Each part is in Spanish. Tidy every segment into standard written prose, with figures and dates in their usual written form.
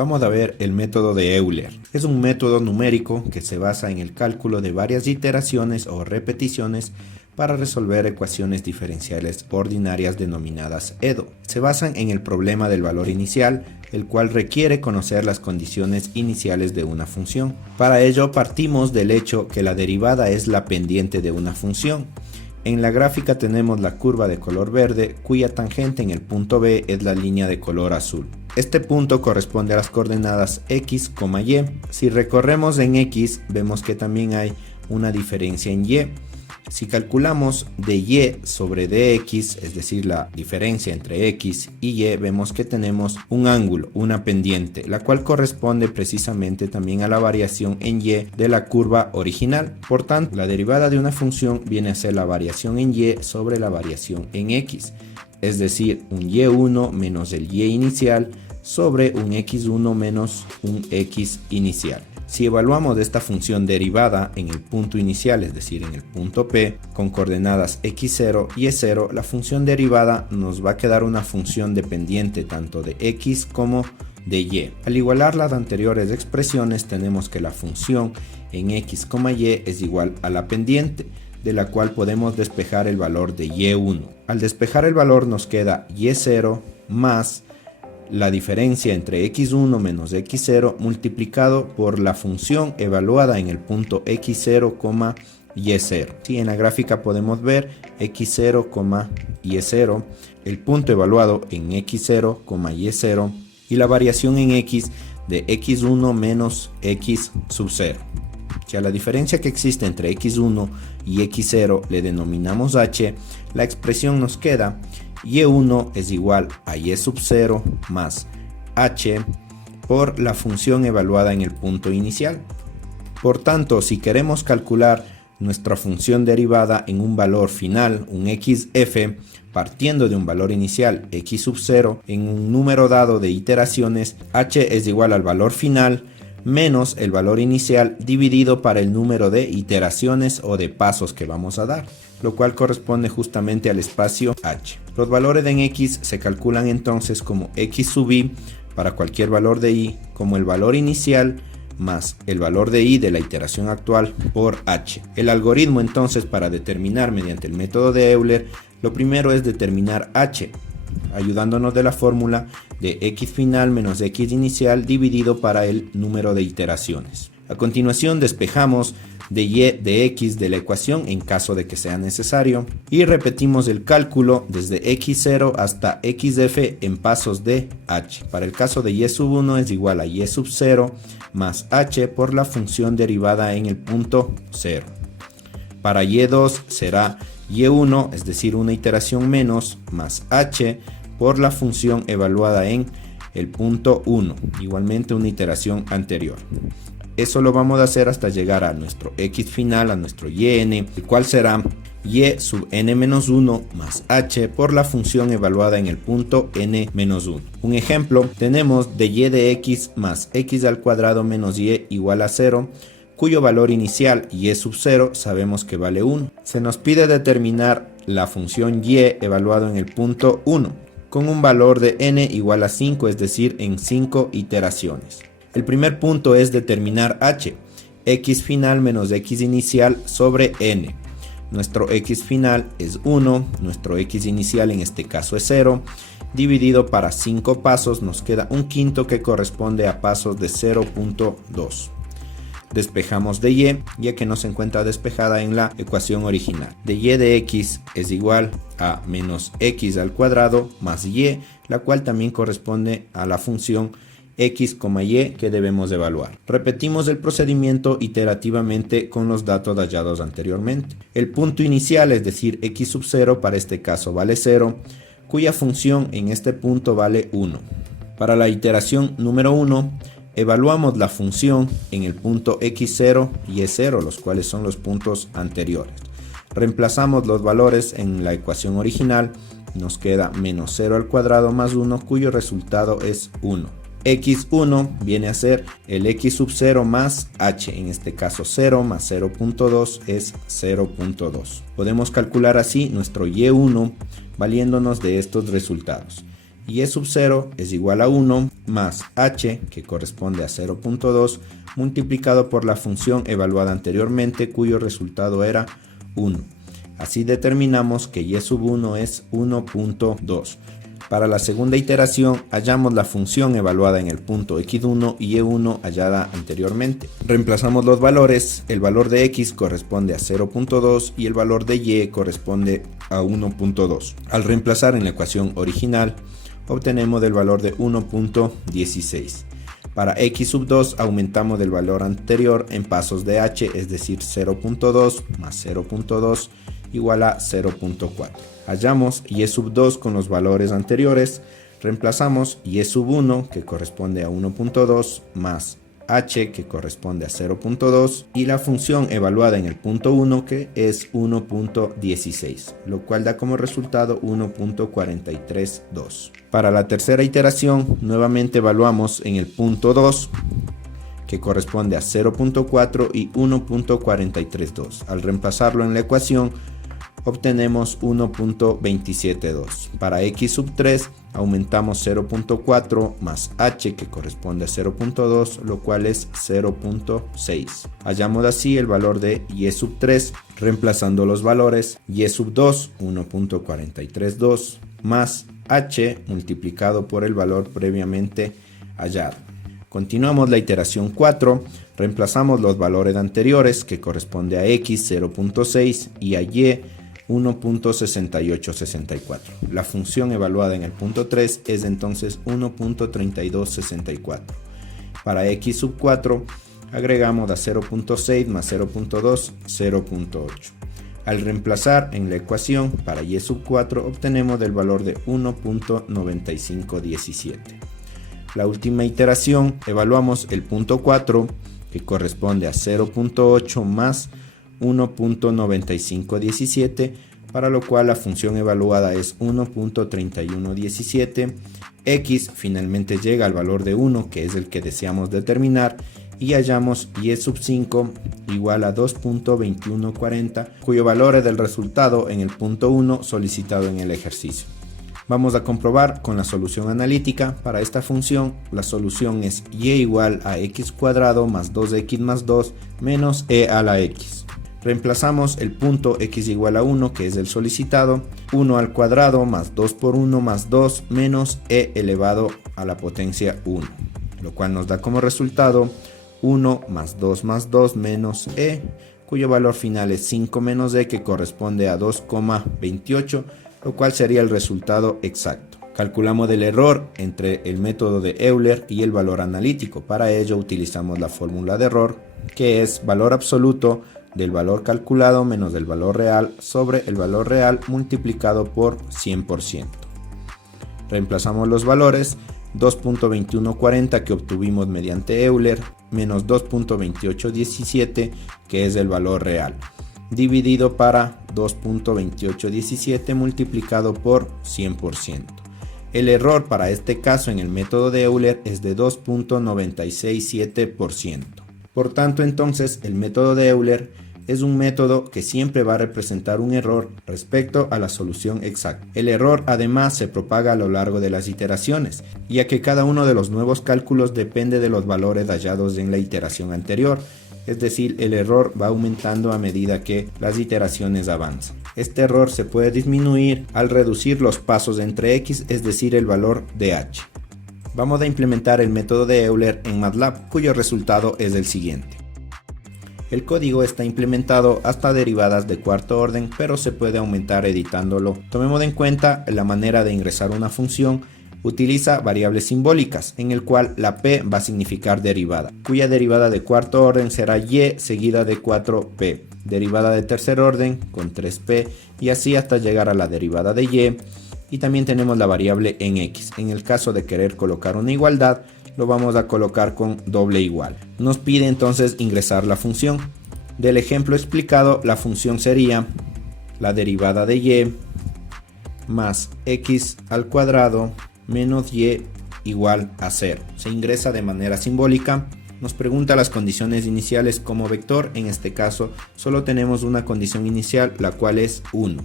Vamos a ver el método de Euler. Es un método numérico que se basa en el cálculo de varias iteraciones o repeticiones para resolver ecuaciones diferenciales ordinarias denominadas EDO. Se basan en el problema del valor inicial, el cual requiere conocer las condiciones iniciales de una función. Para ello partimos del hecho que la derivada es la pendiente de una función. En la gráfica tenemos la curva de color verde, cuya tangente en el punto B es la línea de color azul. Este punto corresponde a las coordenadas x, y. Si recorremos en x, vemos que también hay una diferencia en y. Si calculamos de y sobre dx, es decir, la diferencia entre x y y, vemos que tenemos un ángulo, una pendiente, la cual corresponde precisamente también a la variación en y de la curva original. Por tanto, la derivada de una función viene a ser la variación en y sobre la variación en x, es decir, un y1 menos el y inicial sobre un x1 menos un x inicial. Si evaluamos esta función derivada en el punto inicial, es decir, en el punto P, con coordenadas x0 y y0, la función derivada nos va a quedar una función dependiente tanto de x como de y. Al igualar las anteriores expresiones, tenemos que la función en x, y es igual a la pendiente, de la cual podemos despejar el valor de y1. Al despejar el valor nos queda y0 más la diferencia entre x1 menos x0 multiplicado por la función evaluada en el punto x0, y0. Sí, en la gráfica podemos ver x0, y0, el punto evaluado en x0, y0 y la variación en x de x1 menos x sub 0. Si a la diferencia que existe entre x1 y x0 le denominamos h, la expresión nos queda y1 es igual a y sub 0 más h por la función evaluada en el punto inicial. Por tanto, si queremos calcular nuestra función derivada en un valor final, un xf, partiendo de un valor inicial x sub 0 en un número dado de iteraciones, h es igual al valor final menos el valor inicial dividido para el número de iteraciones o de pasos que vamos a dar, lo cual corresponde justamente al espacio h. Los valores en x se calculan entonces como x sub i para cualquier valor de i, como el valor inicial más el valor de i de la iteración actual por h. El algoritmo entonces para determinar mediante el método de Euler, lo primero es determinar h, ayudándonos de la fórmula de x final menos x inicial dividido para el número de iteraciones. A continuación despejamos de y de x de la ecuación en caso de que sea necesario y repetimos el cálculo desde x0 hasta xf en pasos de h. Para el caso de y sub 1 es igual a y sub 0 más h por la función derivada en el punto 0. Para y2 será y1, es decir, una iteración menos, más h por la función evaluada en el punto 1, igualmente una iteración anterior. Eso lo vamos a hacer hasta llegar a nuestro x final, a nuestro yn, el cual será y sub n-1 más h por la función evaluada en el punto n-1. Un ejemplo, tenemos de y de x más x al cuadrado menos y igual a 0, cuyo valor inicial y sub 0 sabemos que vale 1. Se nos pide determinar la función y evaluado en el punto 1, con un valor de n igual a 5, es decir, en 5 iteraciones. El primer punto es determinar h, x final menos x inicial sobre n. Nuestro x final es 1, nuestro x inicial en este caso es 0, dividido para 5 pasos nos queda un quinto que corresponde a pasos de 0.2. Despejamos de y, ya que no se encuentra despejada en la ecuación original. De y de x es igual a menos x al cuadrado más y, la cual también corresponde a la función x, y que debemos evaluar. Repetimos el procedimiento iterativamente con los datos hallados anteriormente. El punto inicial, es decir, x sub 0, para este caso vale 0, cuya función en este punto vale 1. Para la iteración número 1, evaluamos la función en el punto x0 y y0, los cuales son los puntos anteriores. Reemplazamos los valores en la ecuación original, nos queda menos 0 al cuadrado más 1, cuyo resultado es 1. x1 viene a ser el x sub 0 más h, en este caso 0 más 0.2 es 0.2. Podemos calcular así nuestro y1 valiéndonos de estos resultados. y sub 0 es igual a 1 más h, que corresponde a 0.2, multiplicado por la función evaluada anteriormente, cuyo resultado era 1. Así determinamos que y sub 1 es 1.2. Para la segunda iteración, hallamos la función evaluada en el punto x1 y y1 hallada anteriormente. Reemplazamos los valores, el valor de x corresponde a 0.2 y el valor de y corresponde a 1.2. Al reemplazar en la ecuación original, obtenemos el valor de 1.16. Para x sub 2 aumentamos del valor anterior en pasos de h, es decir 0.2 más 0.2 igual a 0.4. Hallamos y sub 2 con los valores anteriores, reemplazamos y sub 1 que corresponde a 1.2 más h que corresponde a 0.2 y la función evaluada en el punto 1 que es 1.16, lo cual da como resultado 1.432. Para la tercera iteración nuevamente evaluamos en el punto 2 que corresponde a 0.4 y 1.432. Al reemplazarlo en la ecuación obtenemos 1.272. Para x sub 3 aumentamos 0.4 más h que corresponde a 0.2, lo cual es 0.6. Hallamos así el valor de y sub 3, reemplazando los valores y sub 2 1.432 más h multiplicado por el valor previamente hallado. Continuamos la iteración 4, reemplazamos los valores anteriores que corresponde a x 0.6 y a y 1.6864. La función evaluada en el punto 3 es entonces 1.3264. Para x sub 4 agregamos a 0.6 más 0.2, 0.8. Al reemplazar en la ecuación para y sub 4 obtenemos el valor de 1.9517. La última iteración evaluamos el punto 4 que corresponde a 0.8 más 1.9517, para lo cual la función evaluada es 1.3117. X finalmente llega al valor de 1, que es el que deseamos determinar, y hallamos y sub 5 igual a 2.2140, cuyo valor es el resultado en el punto 1 solicitado en el ejercicio. Vamos a comprobar con la solución analítica. Para esta función, la solución es y igual a x cuadrado más 2x más 2 menos e a la x. Reemplazamos el punto x igual a 1, que es el solicitado, 1 al cuadrado más 2 por 1 más 2 menos e elevado a la potencia 1, lo cual nos da como resultado 1 más 2 menos e, cuyo valor final es 5 menos e, que corresponde a 2,28, lo cual sería el resultado exacto. Calculamos el error entre el método de Euler y el valor analítico. Para ello utilizamos la fórmula de error, que es valor absoluto del valor calculado menos del valor real sobre el valor real multiplicado por 100%. Reemplazamos los valores, 2.2140 que obtuvimos mediante Euler menos 2.2817 que es el valor real, dividido para 2.2817 multiplicado por 100%. El error para este caso en el método de Euler es de 2.967%. Por tanto, entonces, el método de Euler es un método que siempre va a representar un error respecto a la solución exacta. El error además se propaga a lo largo de las iteraciones, ya que cada uno de los nuevos cálculos depende de los valores hallados en la iteración anterior. Es decir, el error va aumentando a medida que las iteraciones avanzan. Este error se puede disminuir al reducir los pasos entre x, es decir, el valor de h. Vamos a implementar el método de Euler en MATLAB, cuyo resultado es el siguiente. El código está implementado hasta derivadas de cuarto orden, pero se puede aumentar editándolo. Tomemos en cuenta la manera de ingresar una función. Utiliza variables simbólicas, en el cual la p va a significar derivada, cuya derivada de cuarto orden será y seguida de 4p, derivada de tercer orden con 3p y así hasta llegar a la derivada de y. Y también tenemos la variable en x. En el caso de querer colocar una igualdad, lo vamos a colocar con doble igual. Nos pide entonces ingresar la función. Del ejemplo explicado, la función sería la derivada de y más x al cuadrado menos y igual a 0. Se ingresa de manera simbólica. Nos pregunta las condiciones iniciales como vector. En este caso solo tenemos una condición inicial, la cual es 1.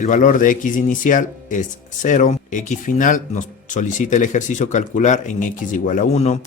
El valor de x inicial es 0 x final nos solicita el ejercicio calcular en x igual a 1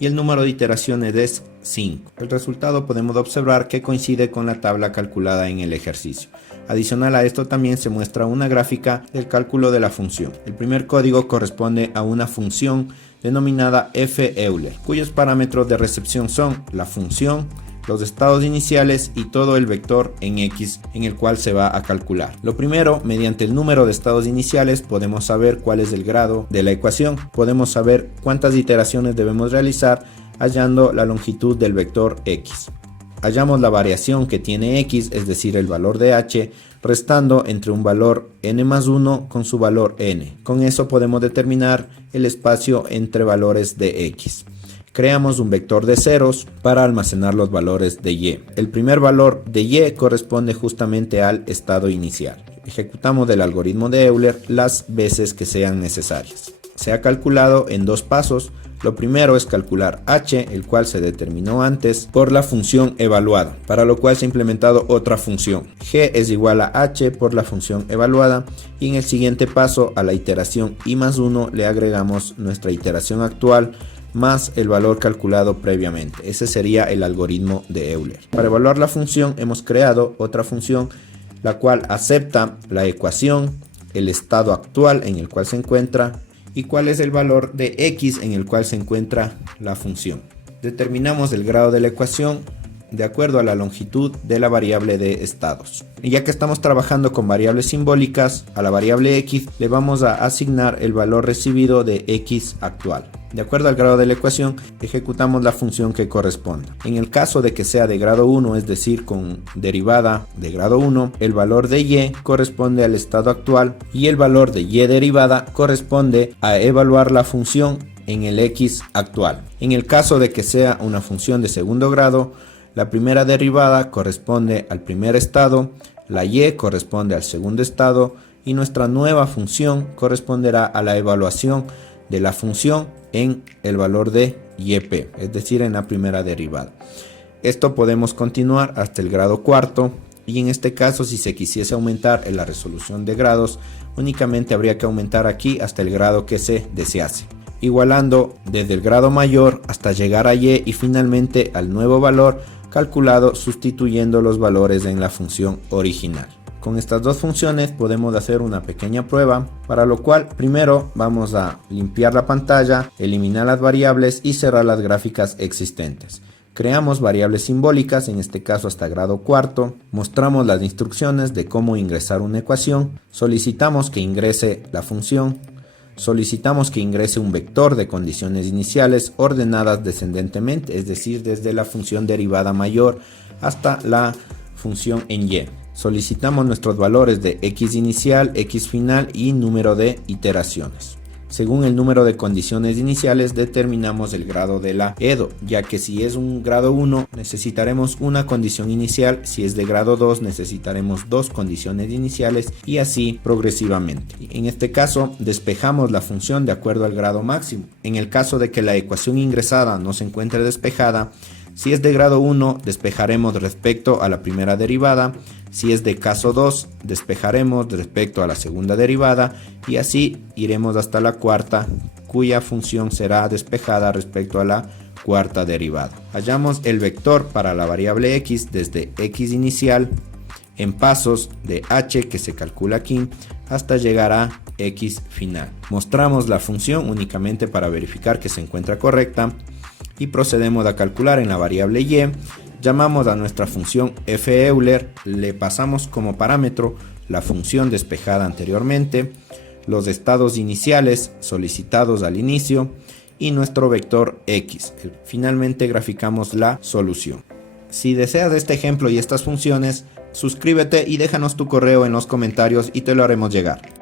y el número de iteraciones es 5. El resultado podemos observar que coincide con la tabla calculada en el ejercicio. Adicional a esto también se muestra una gráfica del cálculo de la función. El primer código corresponde a una función denominada f Euler, cuyos parámetros de recepción son la función, los estados iniciales y todo el vector en x en el cual se va a calcular. Lo primero, mediante el número de estados iniciales podemos saber cuál es el grado de la ecuación. Podemos saber cuántas iteraciones debemos realizar hallando la longitud del vector x. Hallamos la variación que tiene x, es decir, el valor de h, restando entre un valor n más 1 con su valor n. Con eso podemos determinar el espacio entre valores de x. Creamos un vector de ceros para almacenar los valores de y. El primer valor de y corresponde justamente al estado inicial. Ejecutamos el algoritmo de Euler las veces que sean necesarias. Se ha calculado en dos pasos. Lo primero es calcular h, el cual se determinó antes por la función evaluada, para lo cual se ha implementado otra función. G es igual a h por la función evaluada y en el siguiente paso a la iteración i más 1 le agregamos nuestra iteración actual más el valor calculado previamente. Ese sería el algoritmo de Euler. Para evaluar la función hemos creado otra función la cual acepta la ecuación, el estado actual en el cual se encuentra y cuál es el valor de x en el cual se encuentra la función. Determinamos el grado de la ecuación de acuerdo a la longitud de la variable de estados. Y ya que estamos trabajando con variables simbólicas, a la variable x le vamos a asignar el valor recibido de x actual. De acuerdo al grado de la ecuación, ejecutamos la función que corresponda. En el caso de que sea de grado 1, es decir, con derivada de grado 1, el valor de y corresponde al estado actual y el valor de y derivada corresponde a evaluar la función en el x actual. En el caso de que sea una función de segundo grado, la primera derivada corresponde al primer estado, la y corresponde al segundo estado y nuestra nueva función corresponderá a la evaluación de la función en el valor de yp, es decir, en la primera derivada. Esto podemos continuar hasta el grado cuarto y en este caso, si se quisiese aumentar en la resolución de grados, únicamente habría que aumentar aquí hasta el grado que se desease, igualando desde el grado mayor hasta llegar a y y finalmente al nuevo valor calculado sustituyendo los valores en la función original. Con estas dos funciones podemos hacer una pequeña prueba, para lo cual primero vamos a limpiar la pantalla, eliminar las variables y cerrar las gráficas existentes. Creamos variables simbólicas, en este caso hasta grado cuarto, mostramos las instrucciones de cómo ingresar una ecuación, solicitamos que ingrese la función, solicitamos que ingrese un vector de condiciones iniciales ordenadas descendentemente, es decir, desde la función derivada mayor hasta la función en y. Solicitamos nuestros valores de x inicial, x final y número de iteraciones. Según el número de condiciones iniciales determinamos el grado de la EDO, ya que si es un grado 1 necesitaremos una condición inicial, si es de grado 2 necesitaremos dos condiciones iniciales y así progresivamente. En este caso despejamos la función de acuerdo al grado máximo. En el caso de que la ecuación ingresada no se encuentre despejada, si es de grado 1 despejaremos respecto a la primera derivada, si es de caso 2 despejaremos respecto a la segunda derivada y así iremos hasta la cuarta, cuya función será despejada respecto a la cuarta derivada. Hallamos el vector para la variable x desde x inicial en pasos de h que se calcula aquí hasta llegar a x final. Mostramos la función únicamente para verificar que se encuentra correcta y procedemos a calcular en la variable y. Llamamos a nuestra función f Euler, le pasamos como parámetro la función despejada anteriormente, los estados iniciales solicitados al inicio y nuestro vector x. Finalmente graficamos la solución. Si deseas este ejemplo y estas funciones, suscríbete y déjanos tu correo en los comentarios y te lo haremos llegar.